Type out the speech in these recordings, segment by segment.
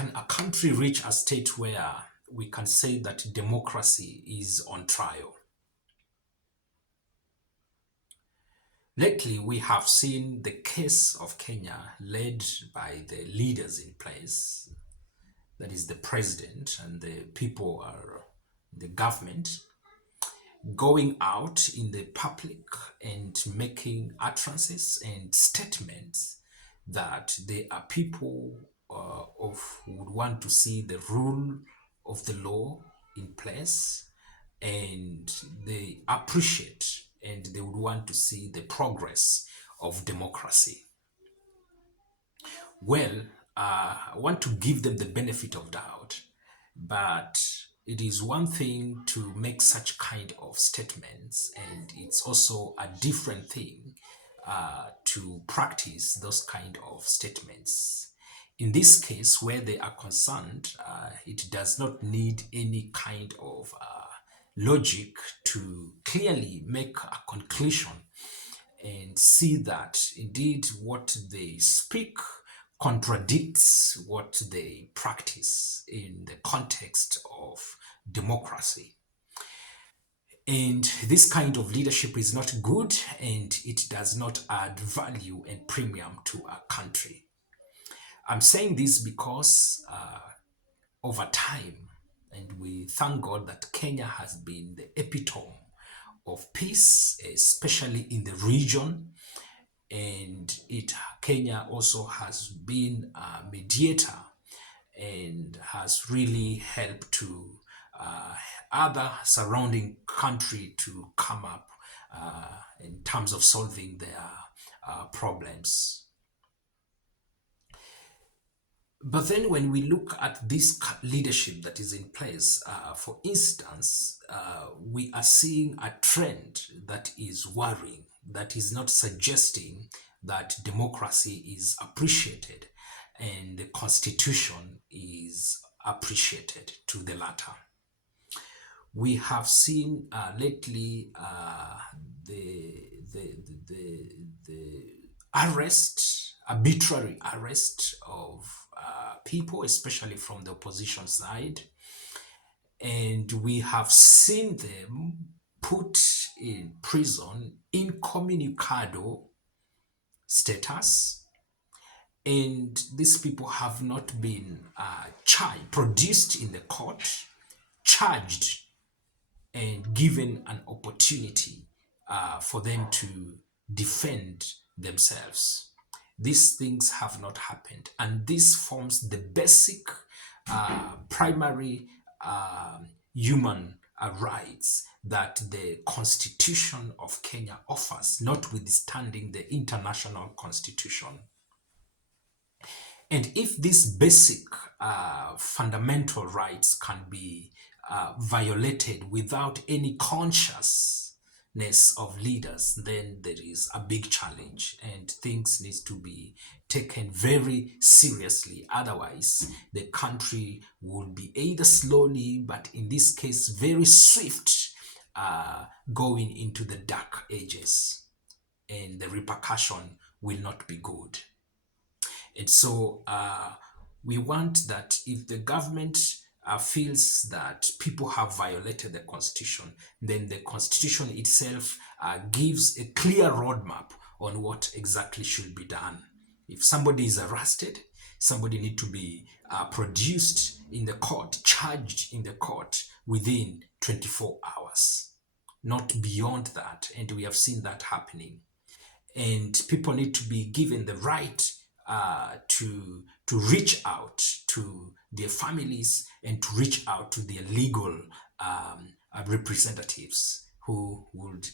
can a country reach a state where we can say that democracy is on trial? Lately, we have seen the case of Kenya led by the leaders in place, that is the president and the people are the government, going out in the public and making utterances and statements that they are people who would want to see the rule of the law in place, and they appreciate and they would want to see the progress of democracy. Well, I want to give them the benefit of doubt, but it is one thing to make such kind of statements, and it's also a different thing to practice those kind of statements. In this case, where they are concerned, it does not need any kind of logic to clearly make a conclusion and see that indeed what they speak contradicts what they practice in the context of democracy. And this kind of leadership is not good and it does not add value and premium to a country. I'm saying this because over time, and we thank God that Kenya has been the epitome of peace, especially in the region, and it Kenya also has been a mediator and has really helped to other surrounding country to come up in terms of solving their problems. But then when we look at this leadership that is in place, for instance, we are seeing a trend that is worrying, that is not suggesting that democracy is appreciated and the constitution is appreciated to the latter. We have seen lately the arrest, arbitrary arrest of people, especially from the opposition side, and we have seen them put in prison incommunicado status, and these people have not been produced in the court, charged, and given an opportunity for them to defend themselves. These things have not happened, and this forms the basic, primary human rights that the Constitution of Kenya offers, notwithstanding the international constitution. And if these basic fundamental rights can be violated without any consciousness of leaders, then there is a big challenge and things need to be taken very seriously. Otherwise, the country will be either slowly, but in this case, very swift, going into the dark ages, and the repercussion will not be good. And so we want that if the government feels that people have violated the constitution, then the constitution itself gives a clear roadmap on what exactly should be done. If somebody is arrested, somebody needs to be produced in the court, charged in the court within 24 hours, not beyond that. And we have seen that happening. And people need to be given the right to reach out to their families and to reach out to their legal representatives who would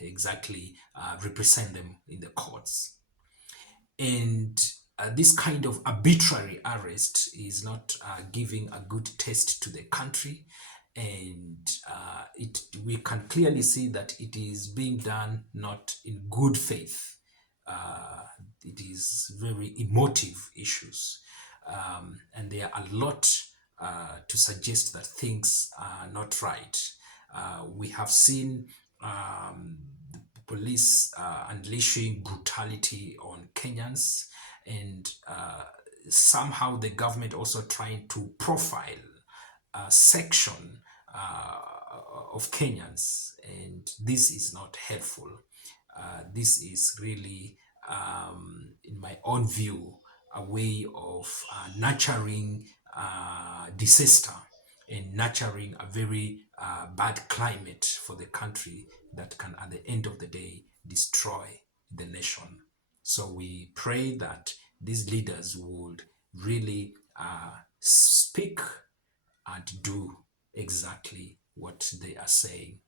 exactly represent them in the courts. And this kind of arbitrary arrest is not giving a good taste to the country, and we can clearly see that it is being done not in good faith. It is very emotive issues, and there are a lot to suggest that things are not right. We have seen the police unleashing brutality on Kenyans, and somehow the government also trying to profile a section uh, of Kenyans, and this is not helpful. This is really, in my own view, a way of nurturing disaster and nurturing a very bad climate for the country that can, at the end of the day, destroy the nation. So we pray that these leaders would really speak and do exactly what they are saying.